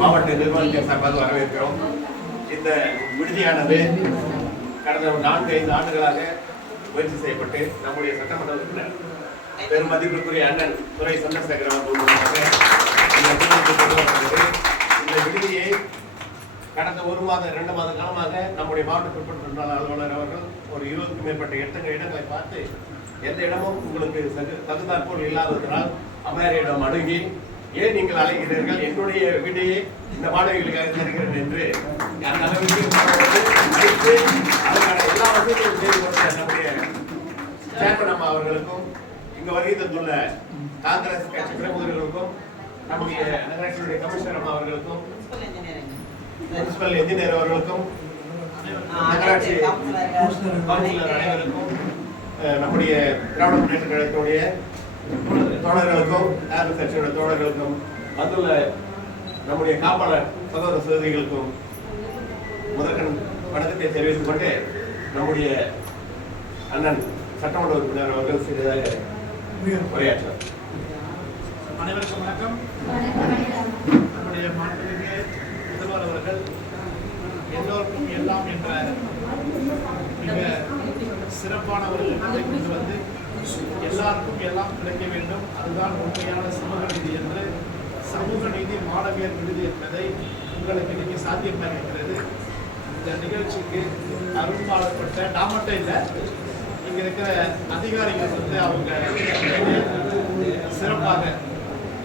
மாவட்ட நிர்வாகத்தின் சார்பாக வரவேற்கிறோம். இந்த விடுதியானது கடந்த 4-5 ஆண்டுகளாக முயற்சி செய்யப்பட்டு நம்முடைய சட்டமன்ற உறுப்பினர் பெருமதிப்பிற்குரிய அண்ணன் துரை சந்திரசேகர் அவர்கள் இந்த விடுதியை கடந்த 1 மாதம் 2 மாத காலமாக நம்முடைய மாவட்ட குற்றப்பட்ட அலுவலர் அவர்கள் ஒரு 20க்கும் மேற்பட்ட இடங்களை பார்த்து எந்த இடமும் உங்களுக்கு தகுந்தாற்போல் இல்லாததனால் அம்மையாரிடம் அணுகி ஏன் நீங்கள் அழைக்கிறீர்கள், என்னுடைய வீட்டையே இந்த மாணவிகளுக்காக தருகிறேன் என்று அந்த அளவுக்கு அழைத்து அதற்கான எல்லா வசதிகளும் செய்து கொடுத்த நம்முடைய சேர்மன் அம்மா அவர்களுக்கும் இங்கு வருகை தந்துள்ள காங்கிரஸ் கட்சி பிரமுகர்களுக்கும் நம்முடைய நகராட்சியுடைய கமிஷனர் அம்மா அவர்களுக்கும் முனிசிபல் என்ஜினியர் அவர்களுக்கும் நகராட்சி கவுன்சிலர் அனைவருக்கும் நம்முடைய திராவிட முன்னேற்ற கழகத்துடைய தோழர்களுக்கும் காங்கிரஸ் கட்சியுடைய தோழர்களுக்கும் வந்துள்ள நம்முடைய காப்பாளர் சகோதர சகோதரிகளுக்கும் முதற்கண் வணக்கத்தை தெரிவித்துக் கொண்டு நம்முடைய அண்ணன் சட்டமன்ற உறுப்பினர் அவர்கள் சிறிதாக உரையாற்றார். அனைவருக்கும் வணக்கம். நம்முடைய மாண்புமிகு முதல்வர் அவர்கள் எல்லோருக்கும் எல்லாம் என்ற மிக சிறப்பான ஒரு எண்ணத்தை கொண்டு வந்து எல்லாருக்கும் எல்லாம் கிடைக்க வேண்டும், அதுதான் உண்மையான சமூக நீதி என்று சமூக நீதி மாணவியர் விடுதி என்பதை உங்களுக்கு இன்னைக்கு சாத்தியமாக இருக்கிறது. இந்த நிகழ்ச்சிக்கு அரும்பாடப்பட்ட நான் மட்டும் இல்லை, இங்க இருக்கிற அதிகாரிகள் வந்து அவங்க சிறப்பாக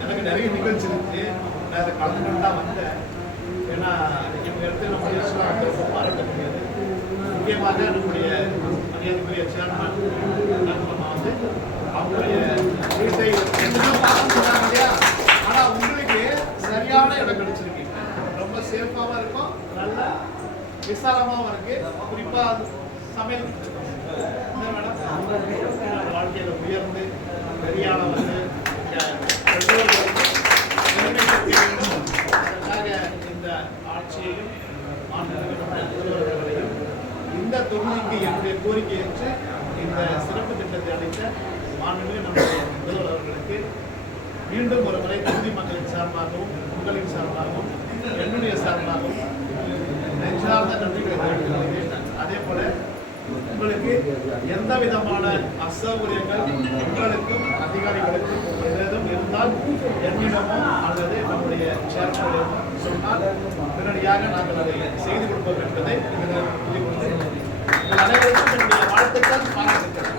எனக்கு நிறைய நிகழ்ச்சி இருக்கு, நான் அதை கலந்துட்டு தான் வந்தேன். ஏன்னா இவங்க இடத்துல நம்ம பாராட்ட முடியாது. முக்கியமாக நம்முடைய மரியாதைக்குரிய சேர்மன் வந்து அவங்களுடைய வீட்டை சொன்னாங்க இல்லையா, ஆனா உங்களுக்கு சரியான இடம் கிடைச்சிருக்கீங்க. ரொம்ப சேஃபாகவும் இருக்கும், நல்ல விசாலமாகவும் இருக்கு. குறிப்பா சமையல் வாழ்க்கையில உயர்ந்து பெரியால வந்து இந்த ஆட்சியையும் முதல்வர்களையும் இந்த தொகுதிக்கு என்னுடைய கோரிக்கை ஏற்று இந்த சிறப்பு திட்டத்தை அளித்த மாண்புமிகு நம்முடைய முதல்வர் அவர்களுக்கு மீண்டும் ஒரு முறை தொகுதி மக்களின் சார்பாகவும் உங்களின் சார்பாகவும் என்னுடைய சார்பாகவும் நெஞ்சார்ந்த நன்றிகளை தெரிவித்துள்ளேன். அதே போல உங்களுக்கு எந்த விதமான அசௌகரியங்கள் உங்களுக்கும் அதிகாரிகளுக்கும் ஏதும் இருந்தால் என்னிடமோ அல்லது நம்முடைய சேர்மனிடமோ சொன்னால் உடனடியாக நாங்கள் அதை செய்து கொடுப்போம் என்பதை அனைவருக்கும் என்னுடைய வாழ்த்துக்கள் பாராட்டுக்கள்.